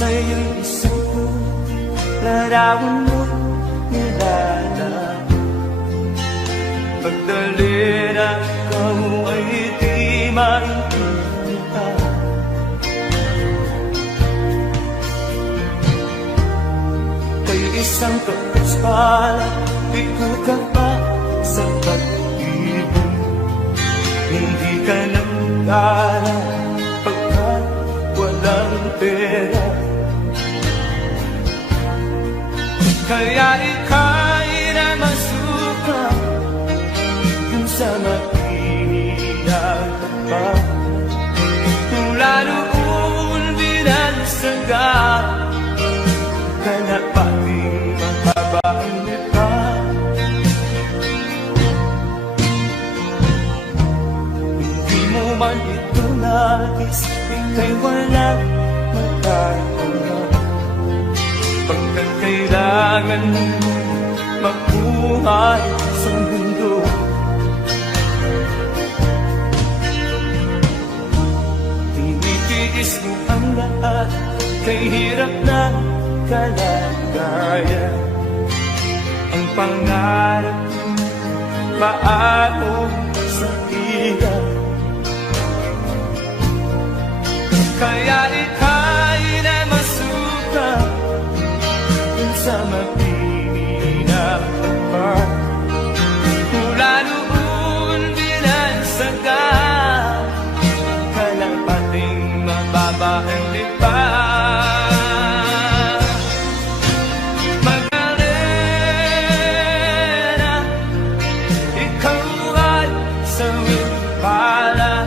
Sa'yo'y isang puting larawan mo nilalang. Pagdalira ikaw ay di maintindihan. Kay isang kapaspalan, ikaw ka pa sa pag-ibig. Hindi ka nagkala pagkat walang pera. Kaya ika'y na masuka kung sa makihinag pa. Mula noon binansaga ka na pating mahabang lipa. Hindi mo man ito nais, ika'y walang magkakaroon. Pagkat kailangan mo mabuhay sa mundo. Tinitiis mo ang lahat kay hirap na kalagayan. Ang pangarap paano sa hirap. Kaya ika'y na masuka sa mapininang tapat. Mula noon binansaga ka lang pating mababa ang lipa. Magdalena, ikaw ay sawit pala.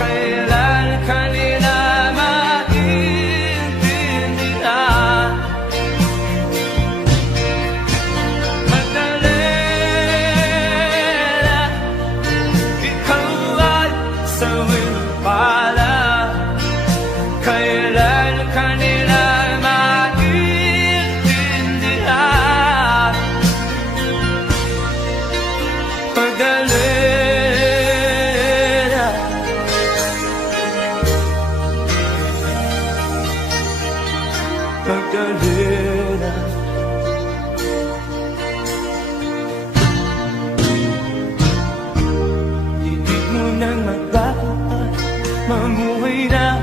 Kailan ka nila maintindihan? Kailan kanila maintindihan? Magdalena, Magdalena, ibig mo nang magbago at mamuhay na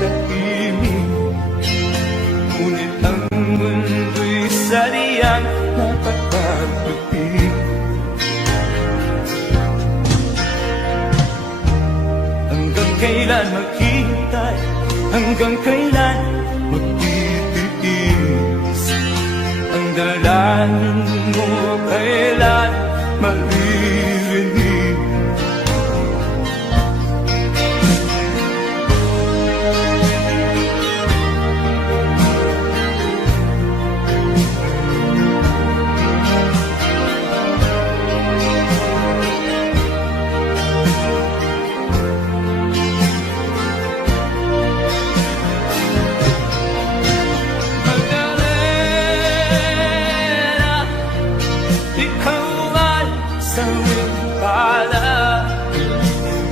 tahimik. Ngunit ang mundo'y sadyang napapagpapig. Hanggang kailan maghihintay? Hanggang kailan magtitiis? Ang dalangin mo kailan maririnig?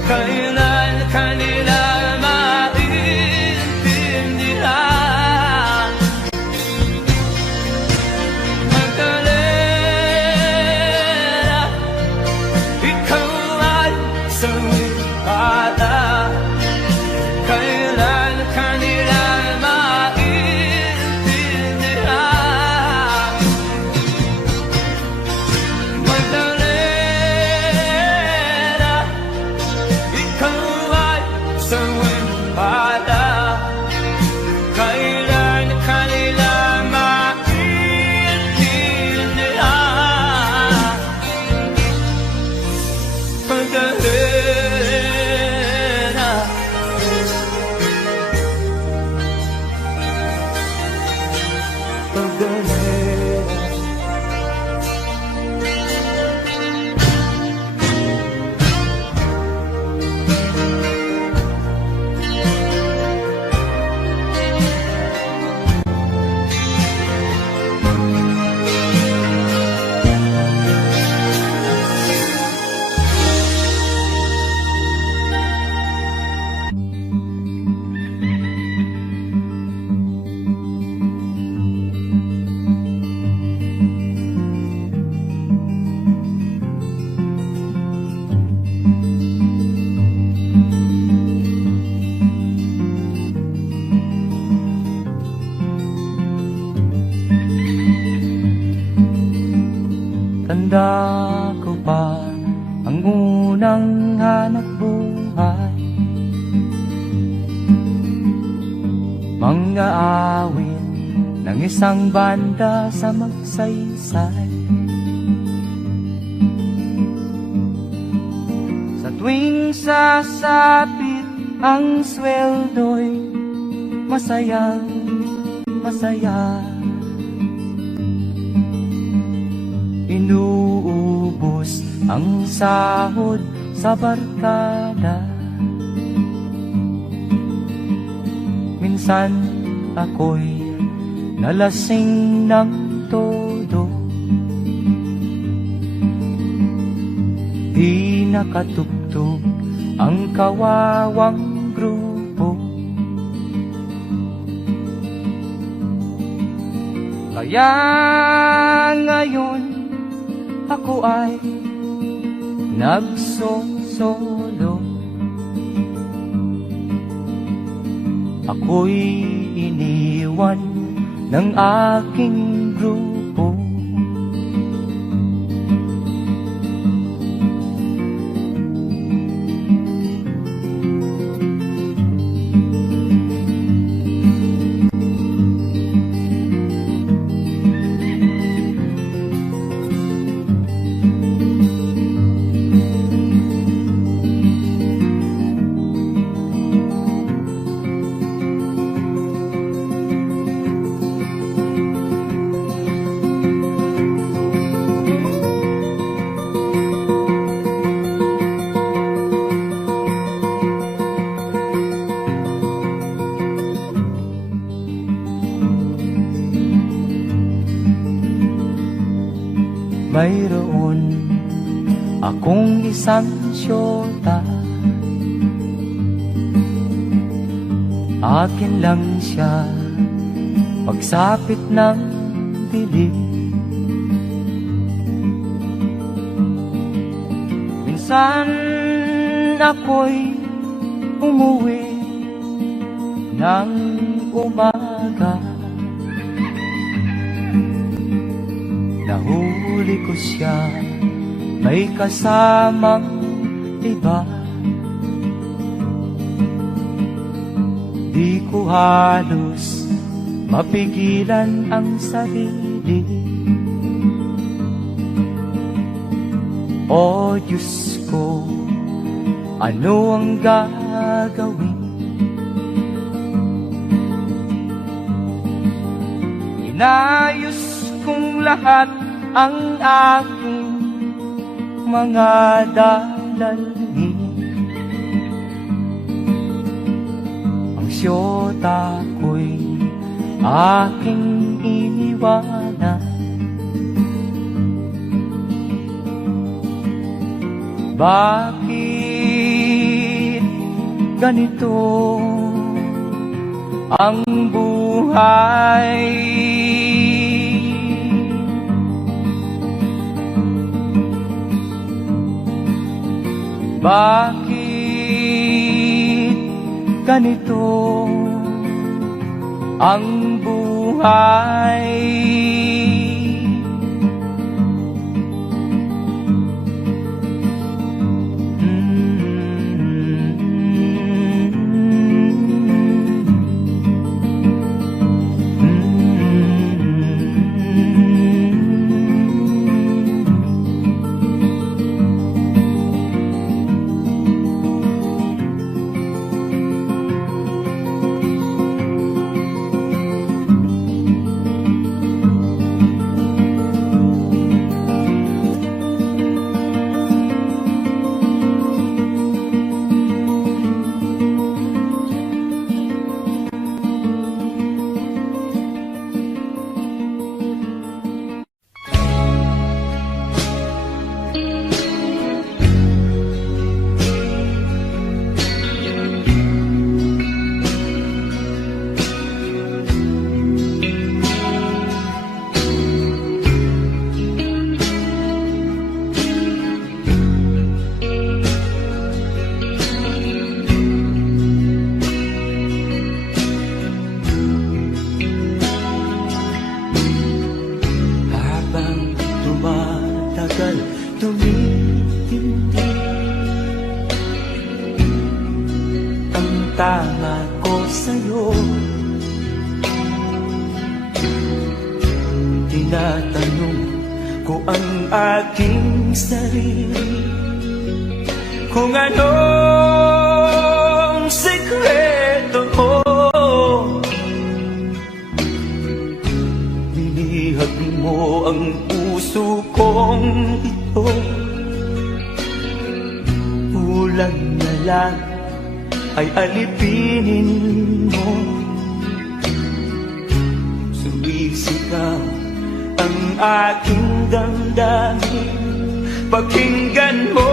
Kailan kanila maintindihan? Magdalena, ikaw ay sawit pala. Kailan kanila maintindihan? Magdalena, ikaw ay sawit pala. Kailan kanila maintindihan? Magdalena, Magdalena. tanda ko pa ang unang hanap buhay. Mga awit ng isang banda sa magsaysay. Sa tuwing sasapit ang sweldo'y masayang masaya. Inuubos ang sahod sa barkada. Minsan ako'y nalasing ng todo. Di nakatugtog ang kawawang grupo. Kaya ngayon ako ay nagsosolo. Ako'y iniwan ng aking grupo. Mayroon akong isang syota, akin lang siya pagsapit ng dilim. Minsan ako'y umuwi ng umaga. Nahuli ko siya, may kasamang iba. Di ko halos mapigilan ang sarili. O Diyos ko, ano ang gagawin? Inayos kung lahat ang aking mga dalangin. Ang syota ko'y aking iniwanan. Bakit ganito ang buhay? Bakit ganito ang buhay? tinatanong ko ang aking sarili kung anong sekreto mo. Binihag mo ang puso kong ito, kulang na lang ay alipinin mo. Sumisigaw ang aking damdamin, pakinggan mo.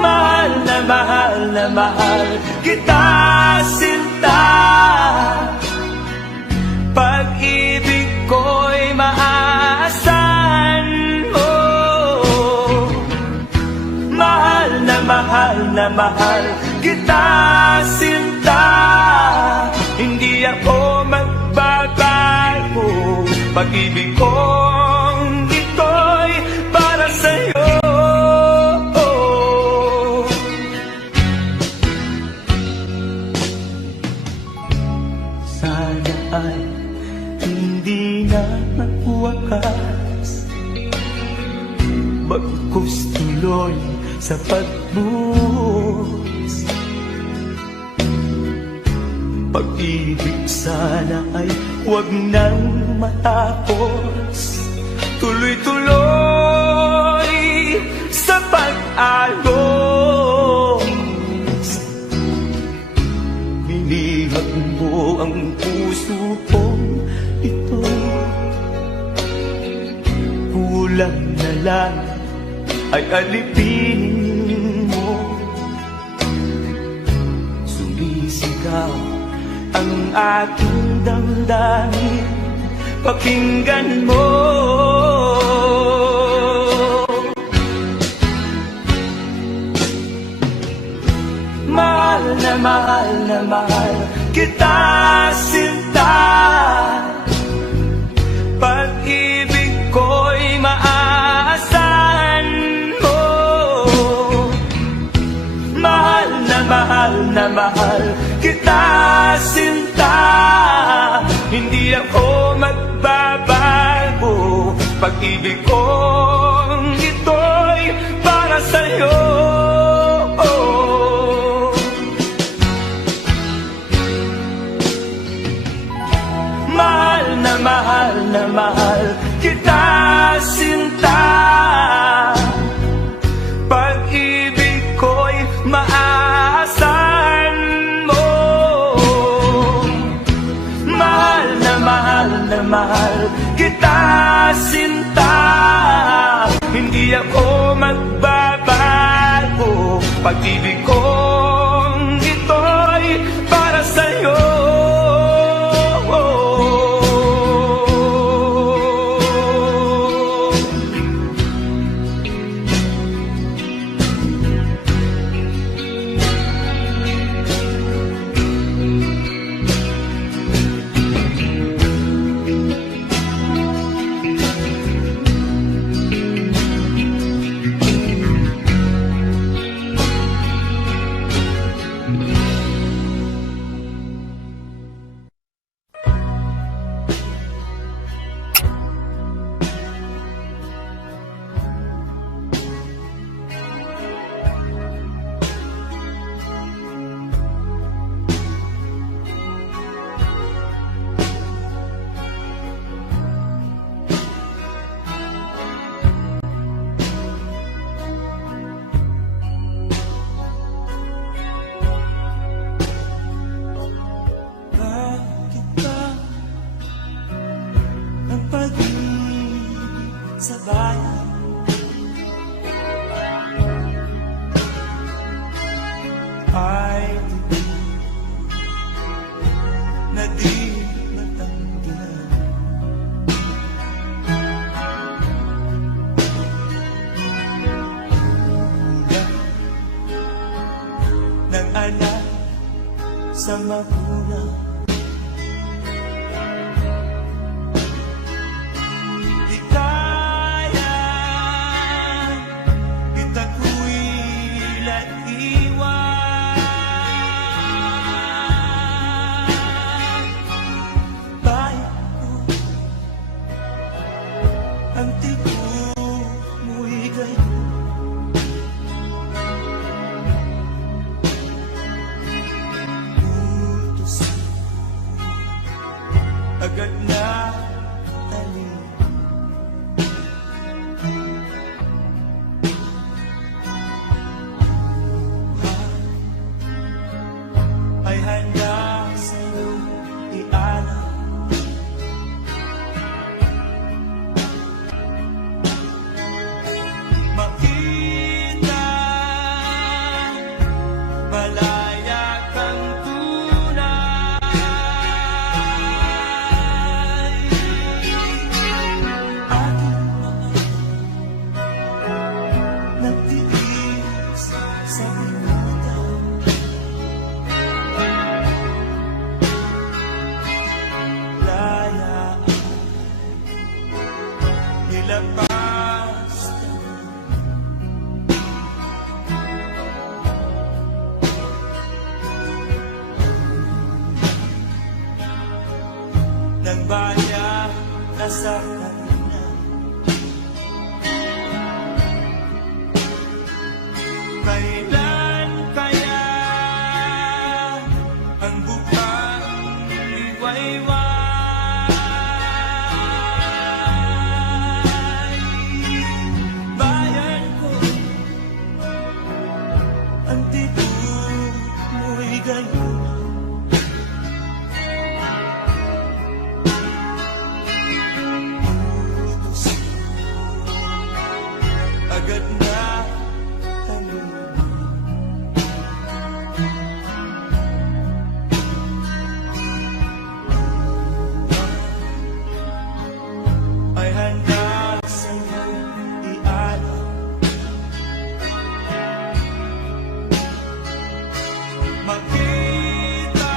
Mahal na mahal na mahal kita, sinta. Pag-ibig ko'y maaasahan mo. Mahal na mahal kita, sinta. Hindi ako magbabago. Pag-ibig kong ito'y para sa'yo. Sana ay hindi na magwakas, bagkus tuloy sa pagbuhos. Pag-ibig sana ay huwag nang matapos, tuloy-tuloy sa pag-agos. Binihag mo ang puso kong ito, kulang na lang ay alipinin mo. Sumisigaw ang aking damdamin, pakinggan mo. Mahal na mahal kita, sinta. Pag-ibig ko'y maaasahan mo. Mahal na mahal kita, sinta. Hindi ako magbabago. Pag-ibig kong ito'y para sa'yo. Mahal na mahal kita, sinta. Pag-ibig ko'y maaasahan mo. Mahal na mahal kita, sinta. Hindi ako magbabago. Pag-ibig kong ito'y para sa'yo. Sa bayan ay na di matanggihan. Kulang ng anak sa magulang. agad na talim. Ay handa sa'yo ialam. Makita, malaya kang tunay. Ating mga nagtiis sa binaw. Laya nilabas ng bayan na sa kanina. Kailan kaya ang bukang liwayway? Bayan ko, ang tibok mo'y gayon. Agad na talim. Ay handa sa'yo ialam. Makita,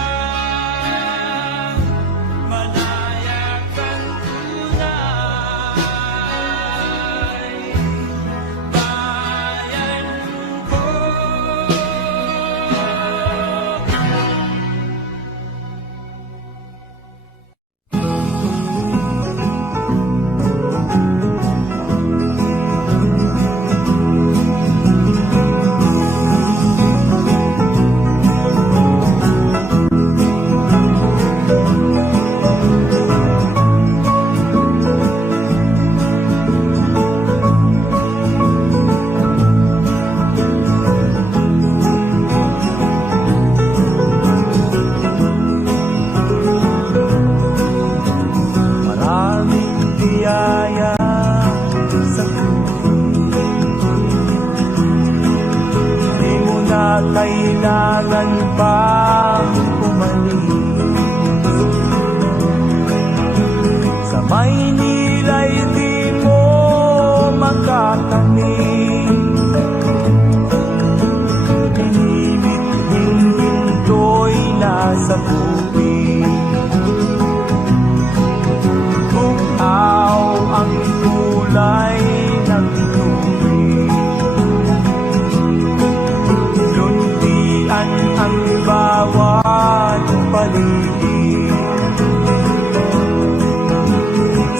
malaya kang tunay. Bayan ko, maraming biyaya sa puso. Di mo na kailangan pang umalis. Sa Maynila'y di mo makakamit. Pinimit-hing ginto'y nasa bukid. Bukaw ang kulay ng tubig. Luntian ang bawat paligid.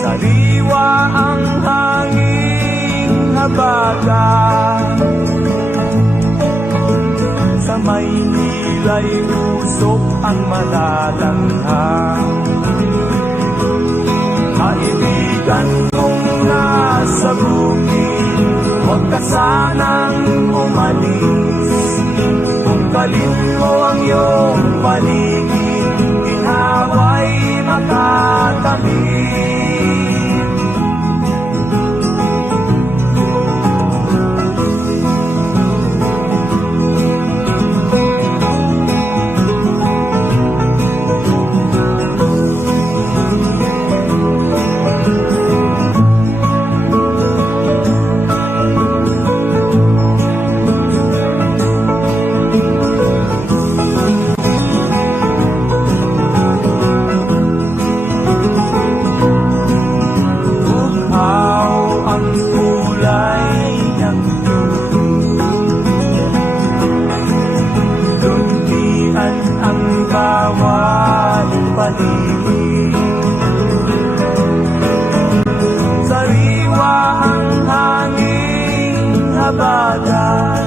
Sariwa ang hanging habagat. Sa Maynila'y usok ang malalanghang. Kaibigan kong nasa bukid, huwag ka sanang umalis. Kung kalin mo ang iyong paligid, ginhawa'y makakamit. kabagan.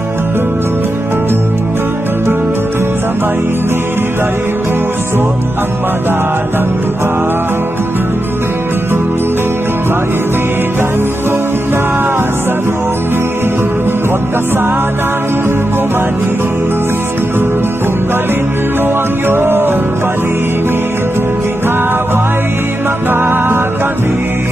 Sa Maynila'y usok ang malalanghang. ka sanang umalis. Bungkalin mo ang iyong paligid, ginhawa'y makakamit.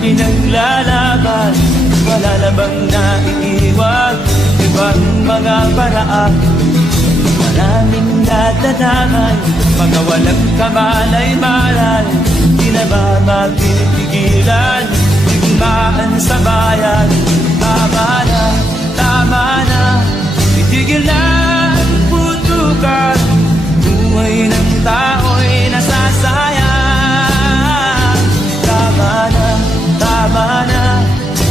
Pinaglalaban, wala na bang naiiwan ibang mga paraan? Maraming dadanaman, mga walang kamalay-malay, di na ba mapipigilan? Digmaan sa bayan, tama na, itigil na ang putukan. Buhay ng tao'y nasasayang. Tama na,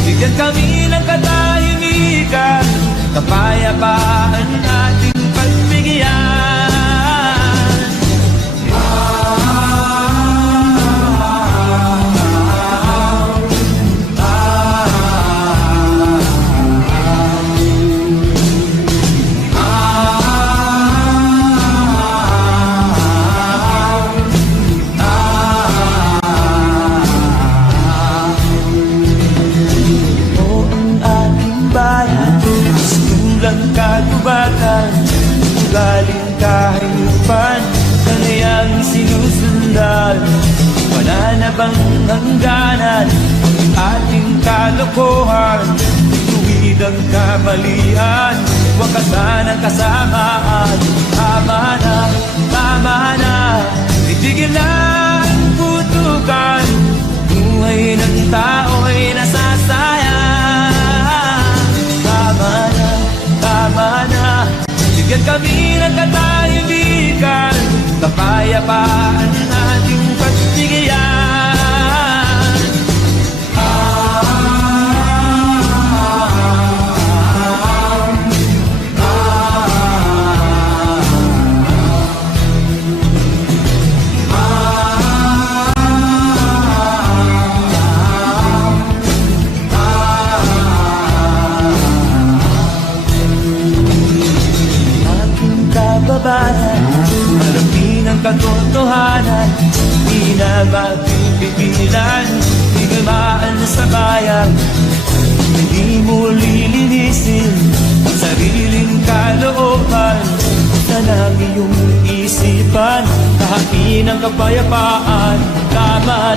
bigyan kami ng katahimikan, kapayapaan ating pagbigyan. Kagubatan, galing kahayupan, kanayang sinusundan. Wala na bang hangganan ang ating kalokohan? Tuwid ang kamalian, wakasan ang kasamaan. Tama na, itigil na ang putukan. Buhay ng tao'y nasasayang. Tama na, bigyan kami ng katahimikan, kapayapaan ating pagbigyan. Harapin ang katotohanan, di na mapipigilan. Digmaan sa bayan, hindi mo lilinisin ang sariling kalooban. Sana ang iyong isipan, kahapin ang kapayapaan. Tama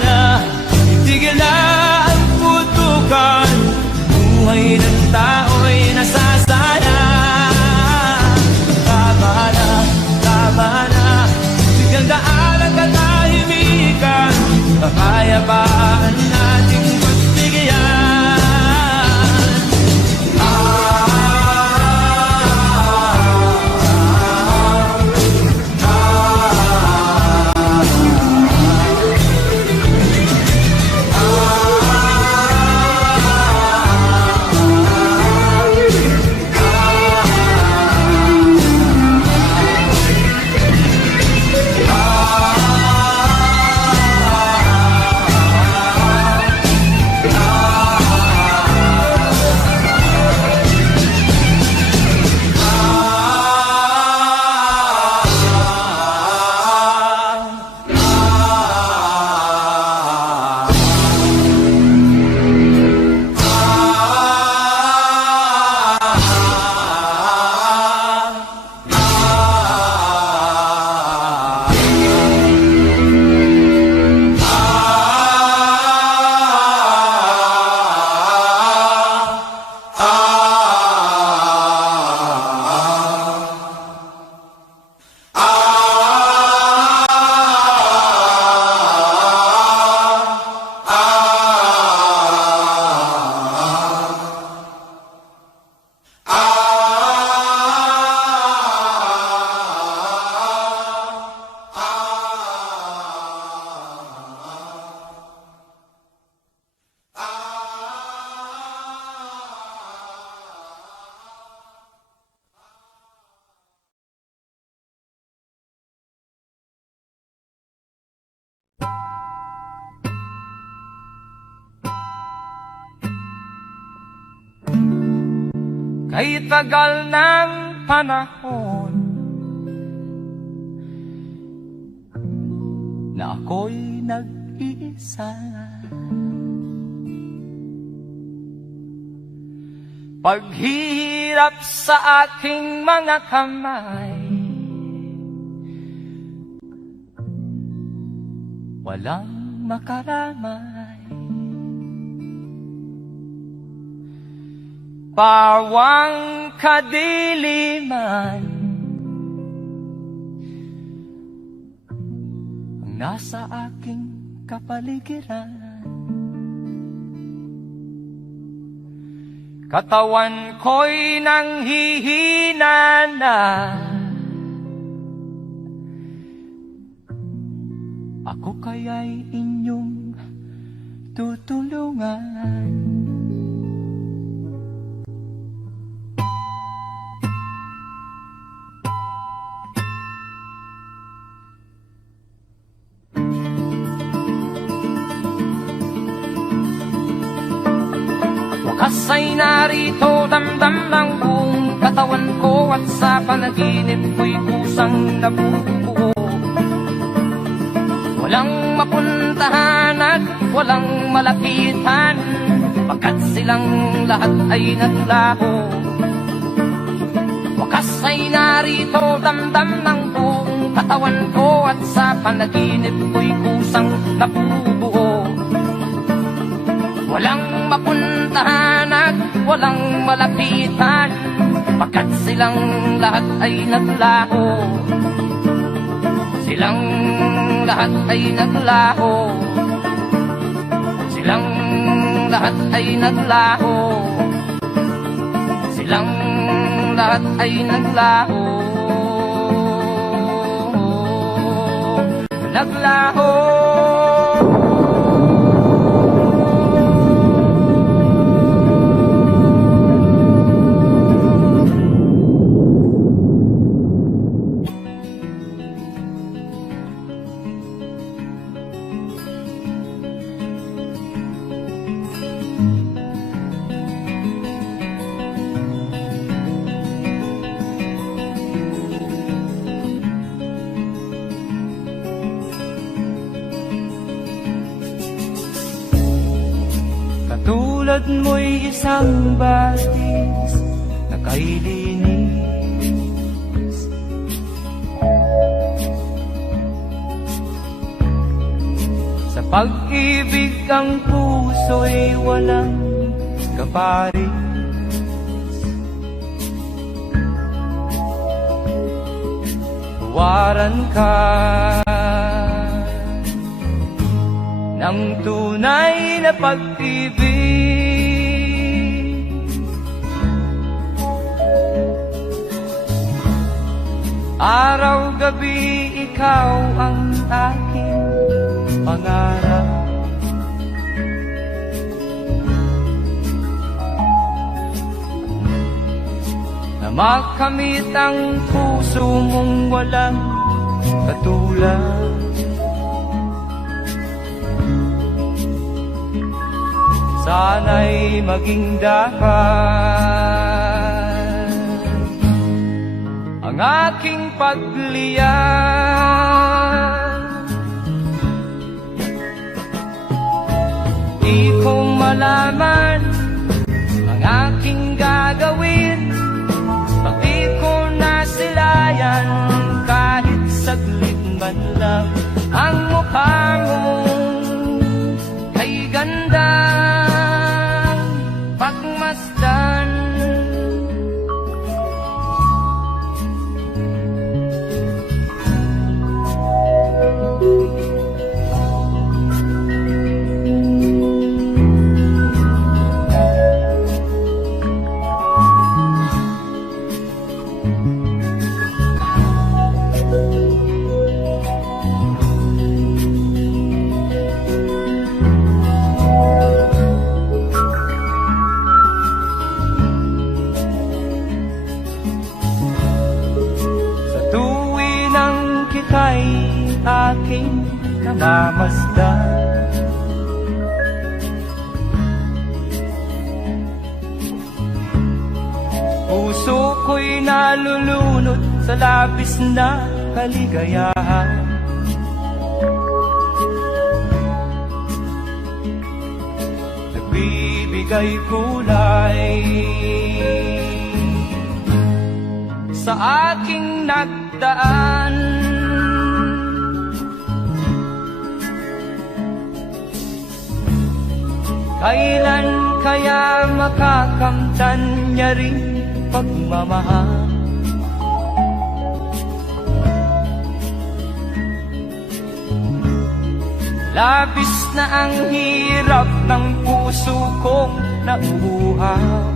na, itigil na ang putukan. Buhay ng tao'y nasasayang. Tama na, bigyan daan ang katahimikan, kapayapaan ating pagbigyan. Ay tagal ng panahon na ako'y nag-iisa. Paghihirap sa aking mga kamay, walang makaramay. Pawang kadiliman ang nasa aking kapaligiran. Katawan ko'y nanghihina na, ako kaya'y inyong tutulungan. Wakas ay narito, damdam ng buong katawan ko, at sa panaginip ko'y kusang nabubuo. Walang mapuntahan at walang malapitan, pagkat silang lahat ay naglaho. Wakas ay narito, damdam ng buong katawan ko, at sa panaginip ko'y kusang nabubuo. Walang mapuntahan at walang malapitan, pagkat silang lahat ay naglaho. Silang lahat ay naglaho. Silang lahat ay naglaho. Silang lahat ay naglaho. Naglaho. Tulad mo'y isang batis na kay linis, sa pag-ibig ang puso'y walang kaparis. Huwaran ka ng tunay na pag-ibig, araw-gabi ikaw ang aking pangarap. Na makamit ang puso mong walang katulad. Sana'y maging dapat ang aking pagliyan. Di ko malaman ang aking gagawin pag di ko nasilayan kahit saglit man lang ang mukha mong kay ganda. Pagmasdan, kita'y aking namamasdan. ako'y nalulunod sa labis na kaligayahan. Nagbibigay kulay sa aking nagdaan. Kailan kaya makakamtan niya rin pagmamahal? Labis na ang hirap ng puso kong nauuhaw.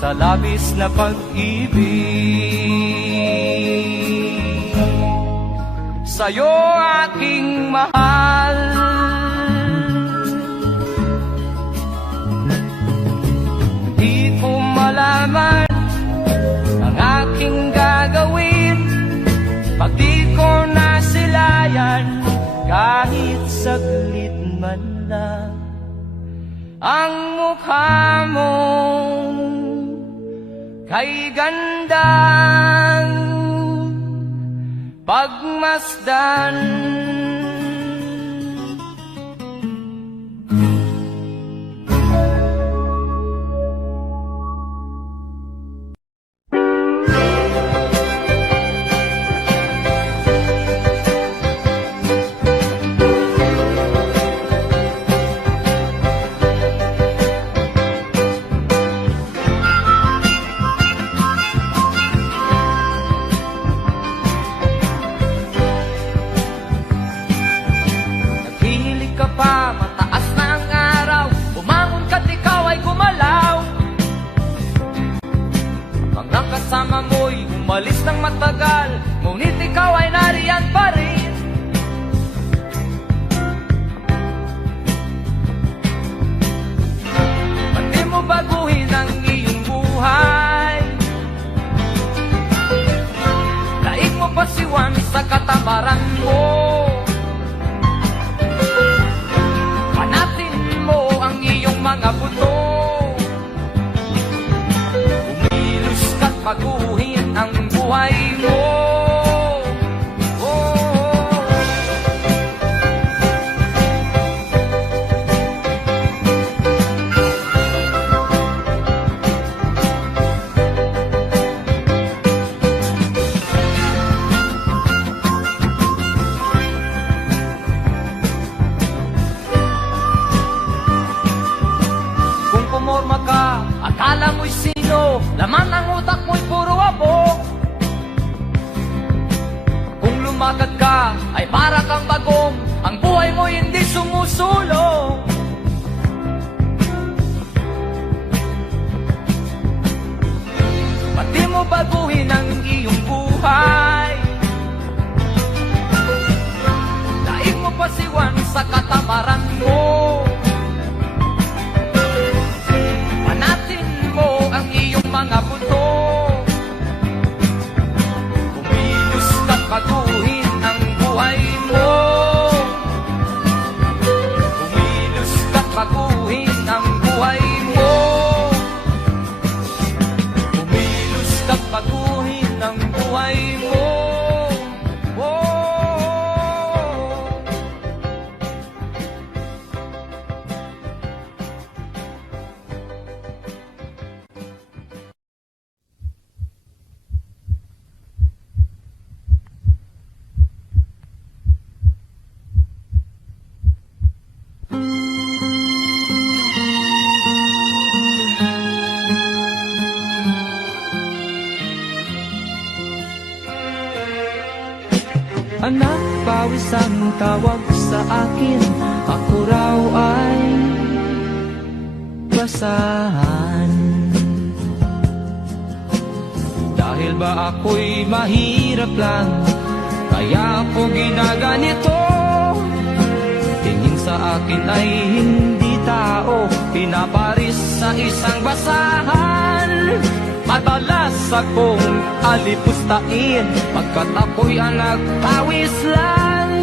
Sa labis na pag-ibig sa'yo aking mahal. Di ko malaman ang aking gagawin pag di ko nasilayan kahit saglit man lang ang mukha mong kay gandang pagmasdan. Kasama mo'y umalis ng matagal, ngunit ikaw ay nariyan pa rin. Ba't di mo baguhin ang iyong buhay? Daig mo pasiwan sa katamaran mo. Panatin mo ang iyong mga buto. Baguhin ang buhay mo. Kung pumorma ka, akala mo'y sino, laman ang utak mo'y puro abo. Kung lumakad ka, ay para kang bagong, ang buhay mo hindi sumusulong. Ba't di mo baguhin ang iyong buhay? Daig mo pasiwan sa katamaran mo. Mga buto, kumilos ka't baguhin ang buhay mo. Kumilos ka't baguhin ang buhay mo. Kumilos ka't baguhin ang buhay mo. Anak, pawis ang tawag sa akin, ako raw ay basahan. Dahil ba ako'y mahirap lang, kaya ako ginaganito. Tingin sa akin ay hindi tao, pinaparis sa isang basahan. Madalas akong alipustain, pagkat ako'y anak pawis lang.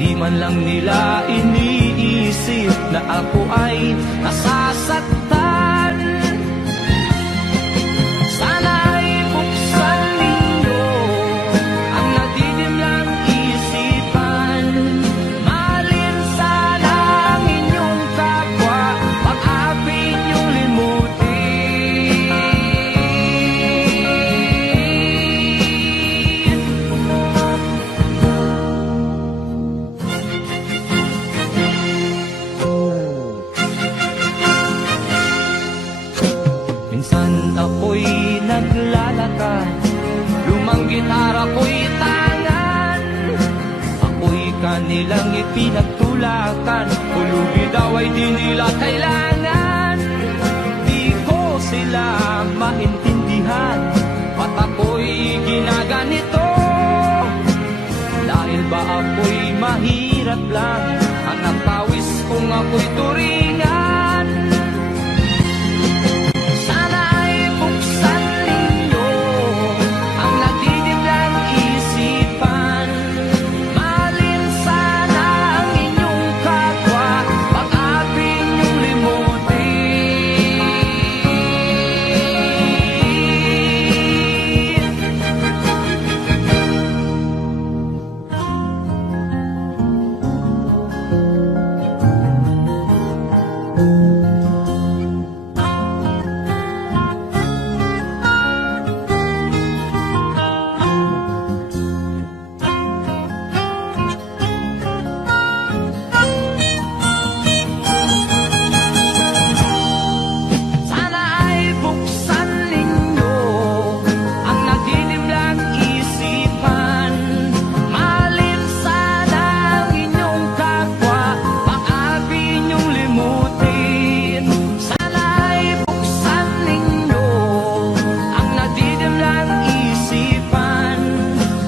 Di man lang nila iniisip isip na ako ay nasasaktan. Sana ay buksan ninyo ang nadidimlang isipan. Mahalin sana ang inyong kapwa, pag-api niyong limutin. Minsan ako'y naglalakad, lumang gitara ko'y tangan. Ako'y kanilang ipinagtulakan, hulubi daw ay di nila kailangan. Di ko sila maintindihan, ba't ako'y ginaganito? Dahil ba ako'y mahirap lang, ang nagpawis kung ako'y turingan. Sana ay buksan ninyo ang nadidimlang isipan. Mahalin sana ang inyong kapwa, pag-api niyong limutin. Sana ay buksan ninyo ang nadidimlang isipan. Mahalin sana ang inyong kapwa, pag-api niyong limutin. Sana ay buksan ninyo ang nadidimlang isipan.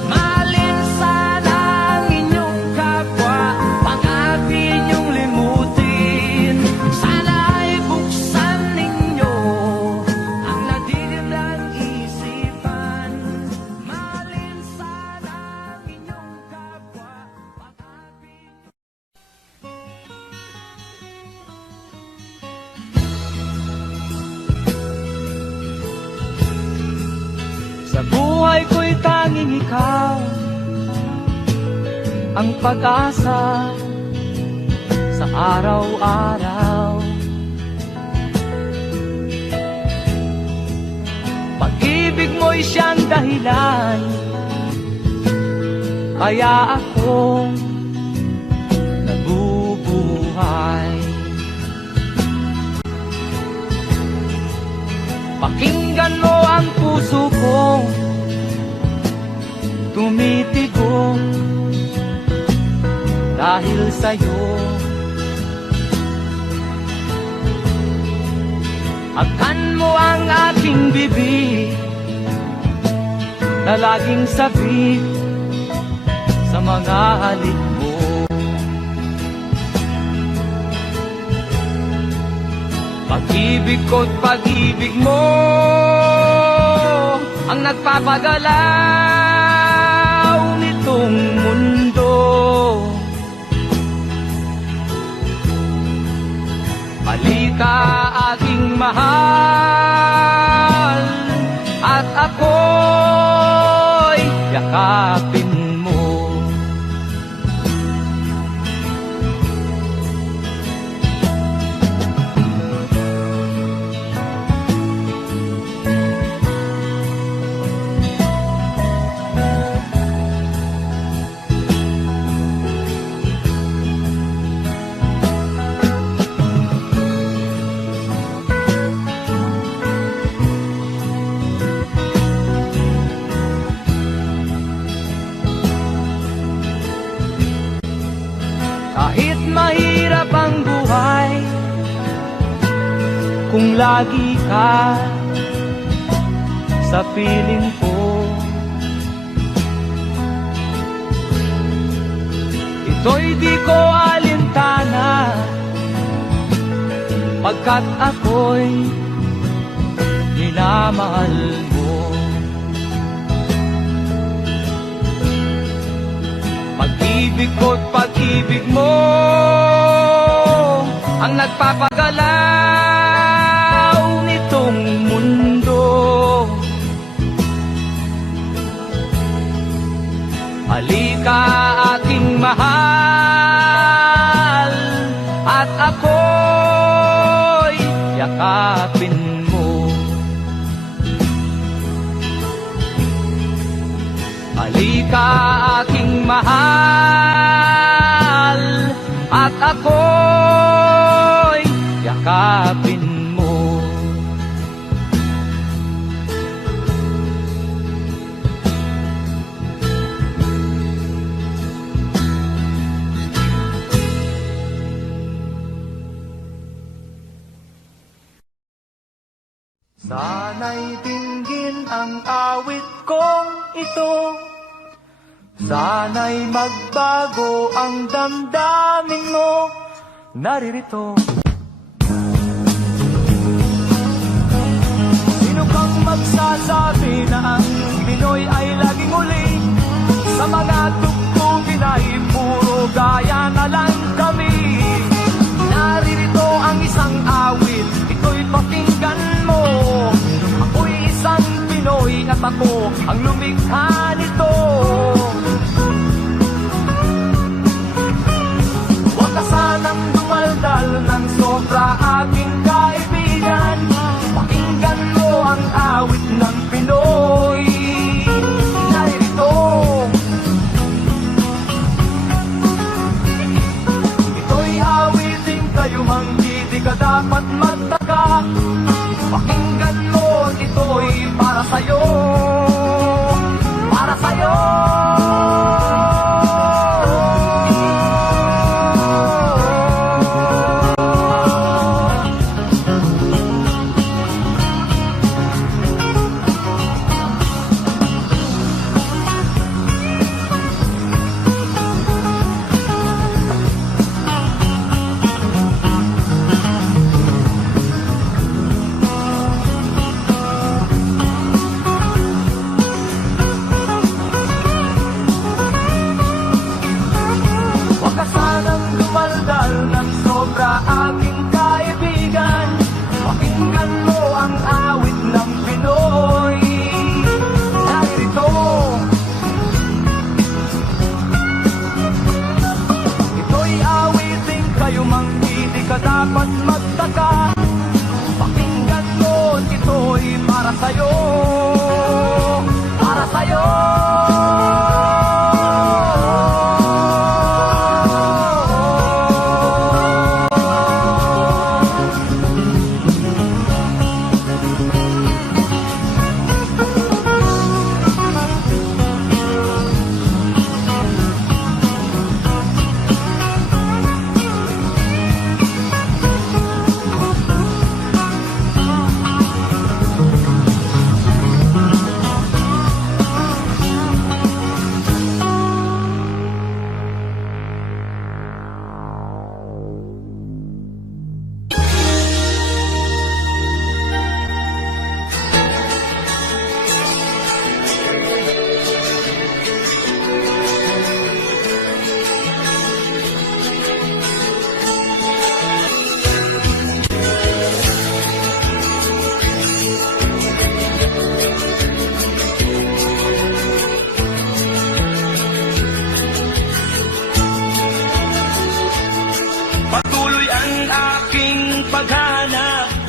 Mahalin sana ang inyong kapwa, pag-api niyong limutin. Sana ay buksan ninyo ang nadidimlang isipan. Mahalin sana ang inyong kapwa, pag-api. Sa buhay ko'y tanging ikaw ang pag-asa sa araw-araw. Pag-ibig mo'y siyang dahilan, kaya ako nabubuhay. Pakinggan mo ang puso kong tumitibok dahil sa'yo. Agkan mo ang aking bibig na laging sabik sa mga halik mo. Pag-ibig ko't pag-ibig mo ang nagpapagalaw nitong mundo. Halika aking mahal, at ako'y yakapin mo. Kahit mahirap ang buhay, kung lagi ka sa piling ko, ito'y di ko alintana, pagkat ako'y minamahal mo. Pag-ibig ko't pag-ibig mo ang nagpapagalaw nitong mundo. Halika aking mahal, at ako'y yakapin mo. Halika aking mahal, at ako'y yakapin mo. Sana'y dinggin ang awit kong ito, sana'y magbago ang damdamin mo. Naririto, sino kang magsasabi na ang Pinoy ay laging uli? Sa mga tugtugin ay puro gaya na lang kami. Naririto ang isang awit, ito'y pakinggan mo. Ako'y isang Pinoy at ako ang lumikha nito. Huwag ka sanang dumaldal ng sobra, aking kaibigan. Pakinggan mo ang awit ng Pinoy. Narito, ito'y awitin kayo mang di ka dapat magtaka. Pakinggan mo, ito'y para sa'yo, para sa'yo. Dapat magtaka, pakinggan mo, ito'y para sa'yo, para sa'yo.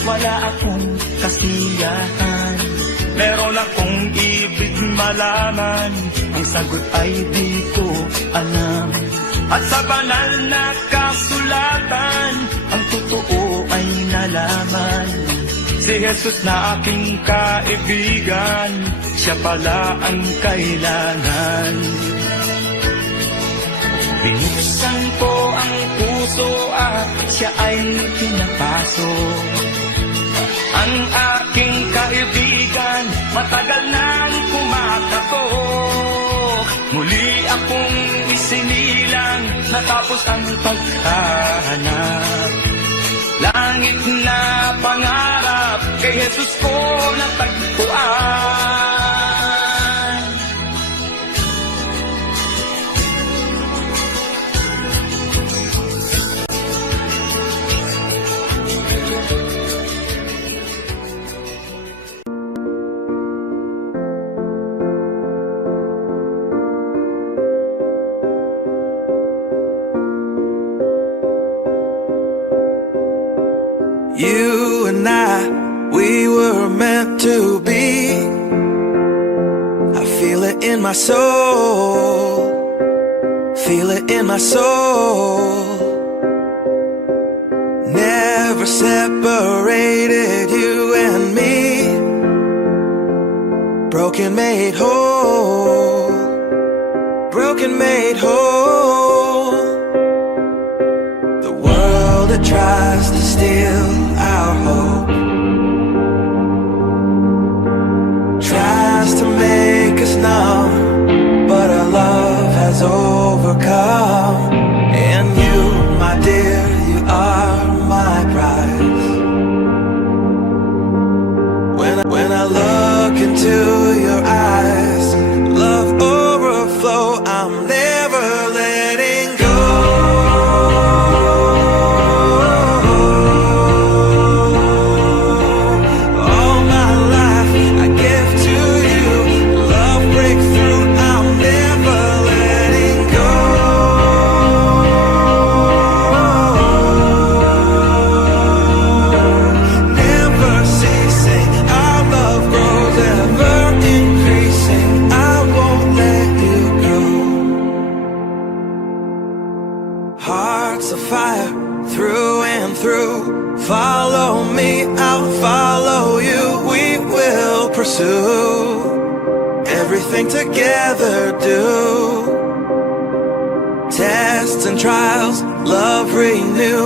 Wala akong kasiyahan, meron akong ibig malaman. Ang sagot ay di ko alam. At sa banal na kasulatan, ang totoo ay nalaman. Si Jesus na aking kaibigan, siya pala ang kailangan. Binuksan ko ang puso at siya ay pinapasok. Ang aking kaibigan, matagal nang kumakatok. Muli akong isinilang, natapos ang paghahanap. Langit na pangarap, kay Jesus ko natagpuan. meant to be. I feel it in my soul, feel it in my soul. Never separated, you and me. Broken made whole, broken made whole. The world that tries to steal our hope tries to make us numb, but our love has overcome. And you, my dear, you are my prize. When I look into your eyes, love overflow, I'm never letting go. All my life I give to you, love breakthrough, I'm never letting go. Never ceasing, our love grows, ever increasing, I won't let you go. Hearts of fire, through and through. Follow me, I'll follow you. We will pursue everything together, do. Tests and trials, love renew.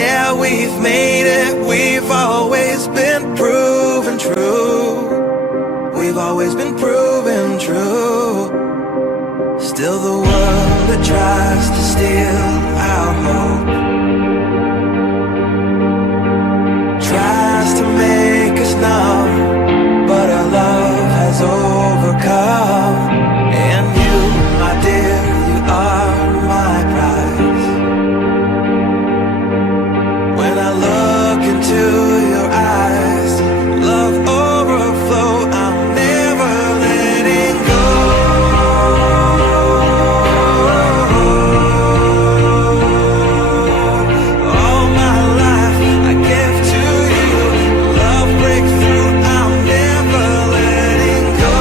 Yeah, we've made it, we've always been proven true. We've always been proven true. Still the world that tries to steal our hope tries to make us numb, but our love has overcome. And you, my dear, you are my prize. When I look into your eyes, love overflow, I'm never letting go. All my life I give to you, love breakthrough, I'm never letting go.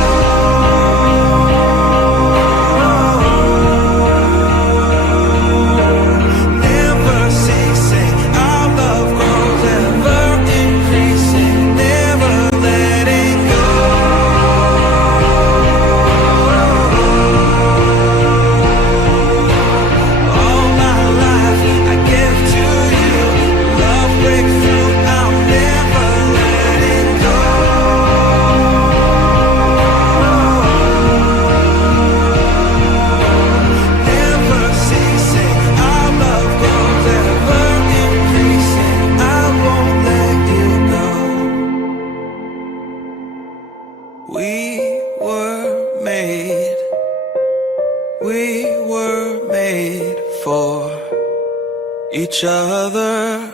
Never ceasing, our love grows, ever increasing, never letting go. All my life I give to you, love breakthrough, I'm never letting go. Never ceasing, our love grows, ever increasing, I won't let you go. We were made for each other.